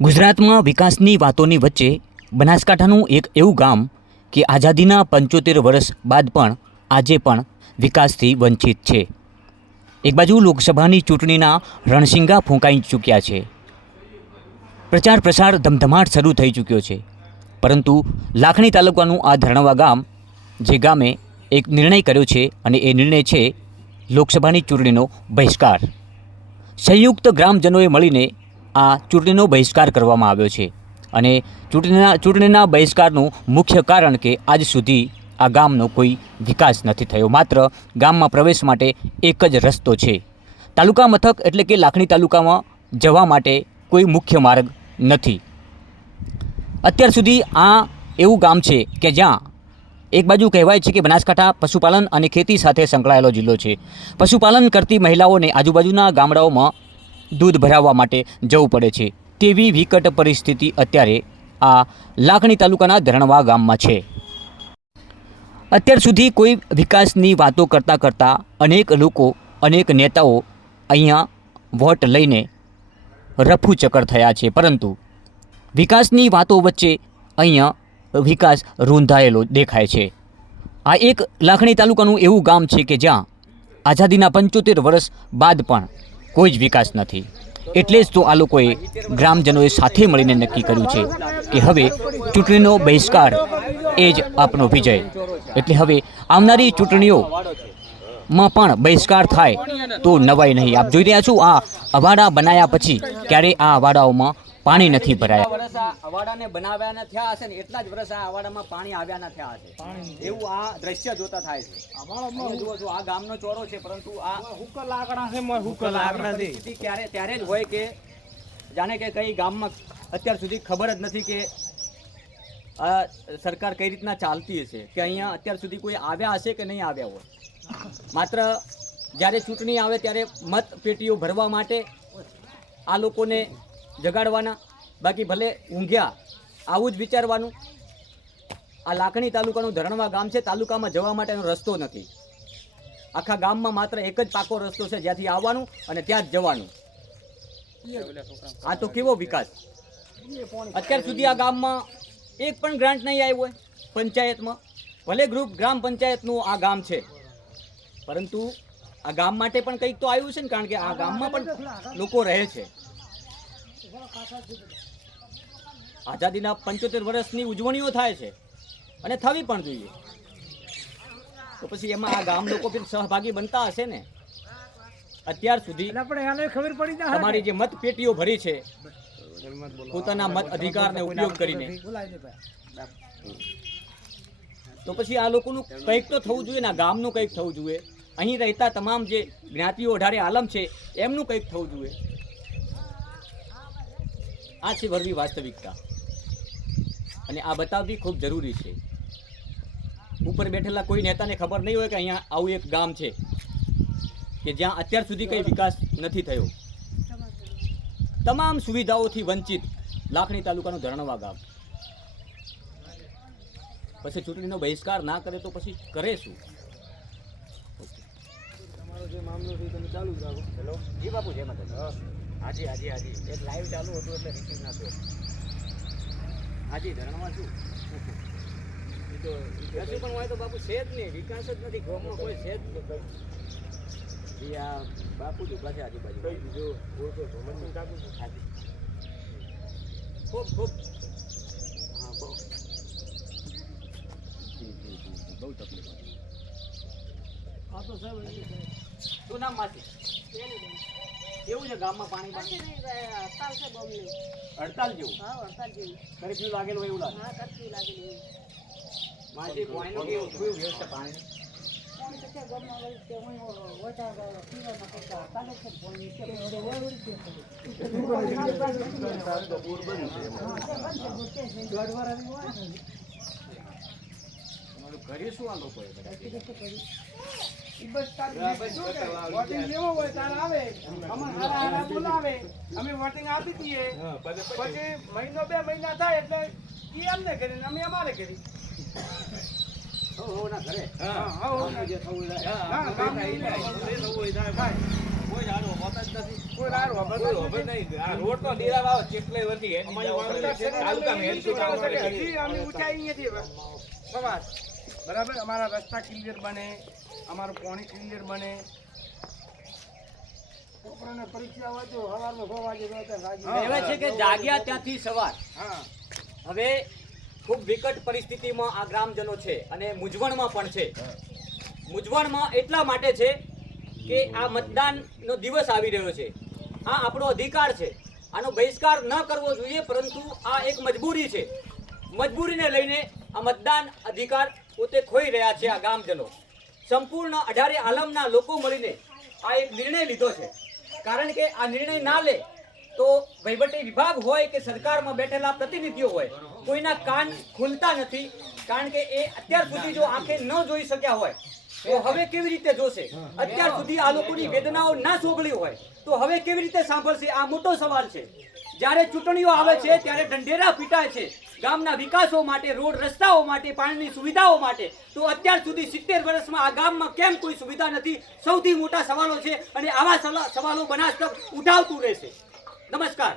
ગુજરાતમાં વિકાસની વાતોની વચ્ચે બનાસકાંઠાનું એક એવું ગામ કે આઝાદીના પંચોતેર વર્ષ બાદ પણ આજે પણ વિકાસથી વંચિત છે. એક બાજુ લોકસભાની ચૂંટણીના રણસિંગા ફૂંકાઈ ચૂક્યા છે. પ્રચાર પ્રસાર ધમધમાટ શરૂ થઈ ચૂક્યો છે. પરંતુ લાખણી તાલુકાનું આ ધરણવા ગામ, જે ગામે એક નિર્ણય કર્યો છે અને એ નિર્ણય છે લોકસભાની ચૂંટણીનો બહિષ્કાર. સંયુક્ત ગ્રામજનોએ મળીને આ ચૂંટણીનો બહિષ્કાર કરવામાં આવ્યો છે અને ચૂંટણીના ચૂંટણીના બહિષ્કારનું મુખ્ય કારણ કે આજ સુધી આ ગામનો કોઈ વિકાસ નથી થયો. માત્ર ગામમાં પ્રવેશ માટે એક જ રસ્તો છે. તાલુકા મથક એટલે કે લાખણી તાલુકામાં જવા માટે કોઈ મુખ્ય માર્ગ નથી. અત્યાર સુધી આ એવું ગામ છે કે જ્યાં એક બાજુ કહેવાય છે કે બનાસકાંઠા પશુપાલન અને ખેતી સાથે સંકળાયેલો જિલ્લો છે. પશુપાલન કરતી મહિલાઓને આજુબાજુના ગામડાઓમાં દૂધ ભરાવવા માટે જવું પડે છે. તેવી વિકટ પરિસ્થિતિ અત્યારે આ લાખણી તાલુકાના ધરણવા ગામમાં છે. અત્યાર સુધી કોઈ વિકાસની વાતો કરતાં કરતાં અનેક લોકો, અનેક નેતાઓ અહીંયા વોટ લઈને રફુ ચક્કર થયા છે. પરંતુ વિકાસની વાતો વચ્ચે અહીંયા વિકાસ રૂંધાયેલો દેખાય છે. આ એક લાખણી તાલુકાનું એવું ગામ છે કે જ્યાં આઝાદીના પંચોતેર વર્ષ બાદ પણ કોઈ જ વિકાસ નથી. એટલે જ તો આ લોકોએ ગ્રામજનોએ સાથે મળીને નક્કી કર્યું છે કે હવે ચૂંટણીનો બહિષ્કાર એ જ આપનો વિજય. એટલે હવે આવનારી ચૂંટણીઓમાં પણ બહિષ્કાર થાય તો નવાઈ નહીં. આપ જોઈ રહ્યા છો, આ અવાડા બનાયા પછી ક્યારે આ અવાડાઓમાં પાણી નથી ભરાયા. વર્ષ આ અવાડાને બનાવ્યાના થયા હશે ને એટલા જ વર્ષ આ અવાડામાં પાણી આવ્યાના થયા હશે. એવું આ દ્રશ્ય જોતા થાય છે. અહીંયા જુઓ છો આ ગામનો ચોરો છે પરંતુ આ પરિસ્થિતિ ક્યારે ત્યારે જ હોય કે જાણે કે કઈ ગામમાં અત્યાર સુધી ખબર જ નથી કે આ સરકાર કઈ રીતના ચાલતી હશે કે અહીંયા અત્યાર સુધી કોઈ આવ્યા હશે કે નહીં આવ્યા હોય. માત્ર જ્યારે ચૂંટણી આવે ત્યારે મત પેટીઓ ભરવા માટે આ લોકોને જગાડવાના. બાકી ભલે ઊંઘ્યા, આવું જ વિચારવાનું. આ લાખણી તાલુકાનું ધરણવા ગામ છે, તાલુકામાં જવા માટેનો રસ્તો નથી. આખા ગામમાં માત્ર એક જ પાકો રસ્તો છે, જ્યાંથી આવવાનું અને ત્યાં જ જવાનું. આ તો કેવો વિકાસ? અત્યાર સુધી આ ગામમાં એક પણ ગ્રાન્ટ નહીં આવ્યો હોય પંચાયતમાં. ભલે ગ્રુપ ગ્રામ પંચાયતનું આ ગામ છે, પરંતુ આ ગામ માટે પણ કંઈક તો આવ્યું છે ને, કારણ કે આ ગામમાં પણ લોકો રહે છે. આઝાદીના પંચોતેર વર્ષની ઉજવણીઓ થાય છે અને થવી પણ જોઈએ. તો પછી એમાં આ ગામ લોકો પણ સહભાગી બનતા હશે ને? અત્યાર સુધી ખબર પડી તમારી જે મત પેટીઓ ભરી છે પોતાના મત અધિકારને ઉપયોગ કરીને. તો પછી આ લોકોનું કંઈક તો થવું જોઈએ ને ગામનું કંઈક થવું જોઈએ. અહીં રહેતા તમામ જે જ્ઞાતિઓ અઢારે આલમ છે એમનું કંઈક થવું જોઈએ. આ છે વરવી વાસ્તવિકતા. અને આ બતાવવી ખૂબ જરૂરી છે. ઉપર બેઠેલા કોઈ નેતાને ખબર નહીં હોય કે અહીંયા આવું એક ગામ છે કે જ્યાં અત્યાર સુધી કંઈ વિકાસ નથી થયો. તમામ સુવિધાઓથી વંચિત લાખણી તાલુકાનું ધરણવા ગામ. પછી ચૂંટણીનો બહિષ્કાર ના કરે તો પછી કરે શું? હેલો જી બાપુ જય માતા હાજી હાજી હાજી. એક લાઈવ ચાલુ હતું એટલે રિસીવ ના થયો. હાજી ધરણમાં છું. હજુ પણ હોય તો બાપુ છે જ નહીં. વિકાસ જ નથી. ગામમાં કોઈ છે જ નહીં. જી આ બાપુ જ ઊભા છે આજુબાજુ. હાજી. ખૂબ ખૂબ. હા બહુ. બહુ તકલીફ આ તો સાહેબ શું નામ માસી? કેવું છે ગામમાં પાણી પાણી? હડતાલ જેવું? કરફ્યુ લાગેલું એવું લાગે? માસી પાણીનું કેવું કેવું વ્યવસ્થા પાણી તમારું ઘરે શું આ લોકોએ અમને અમે વોટિંગ આપી દઈએ. પછી મહિનો બે મહિના થાય એટલે ઈ એમને કરી અમે અમારે કરી. હો હો ના ઘરે. હા, હો, હો, ના. જે થવું હોય. હા, ગામની અંદર જે થવું હોય થાય. કોઈ જાડો હોતા જ કોઈ રાર વાપરતા નથી. તાલુકામાં હેલ્થ ઉઠાવવા માટે હજી અમે ઊંચાઈ અહીંયાથી સવાર બરાબર? અમારા રસ્તા ક્લિયર બને અમારું પાણી ક્લિયર બને. છોકરાને પરીક્ષા વાગે કહેવાય છે કે જાગ્યા ત્યાંથી સવાર. હા. હવે ખૂબ વિકટ પરિસ્થિતિમાં આ ગ્રામજનો છે અને મૂંઝવણમાં પણ છે. મૂંઝવણમાં એટલા માટે છે કે આ મતદાનનો દિવસ આવી રહ્યો છે. આ આપણો અધિકાર છે. આનો બહિષ્કાર ન કરવો જોઈએ પરંતુ આ એક મજબૂરી છે. મજબૂરીને લઈને આ મતદાન અધિકાર પોતે ખોઈ રહ્યા છે આ ગામજનો. સંપૂર્ણ અઢારે આલમના લોકો મળીને આ એક નિર્ણય લીધો છે. કારણ કે આ નિર્ણય ના લે તો વહીવટી વિભાગ હોય કે સરકારમાં બેઠેલા પ્રતિનિધિઓ હોય, કોઈના કાન ખુલતા નથી. કારણ કે એ અત્યાર સુધી જો આંખે ન જોઈ શક્યા હોય, તો હવે કેવી રીતે જોશે? અત્યાર સુધી આ લોકોની વેદનાઓ ના સોંભળી હોય, તો હવે કેવી રીતે સાંભળશે? આ મોટો સવાલ છે. જ્યારે ચૂંટણીઓ આવે છે, ત્યારે ઢંઢેરા પીટાય છે. ગામના વિકાસો માટે, રોડ રસ્તાઓ માટે, પાણીની સુવિધાઓ માટે. તો અત્યાર સુધી સિત્તેર વર્ષમાં આ ગામમાં કેમ કોઈ સુવિધા નથી? સૌથી મોટા સવાલો છે અને આવા સવાલો બનાસ તક ઉઠાવતું રહેશે. નમસ્કાર.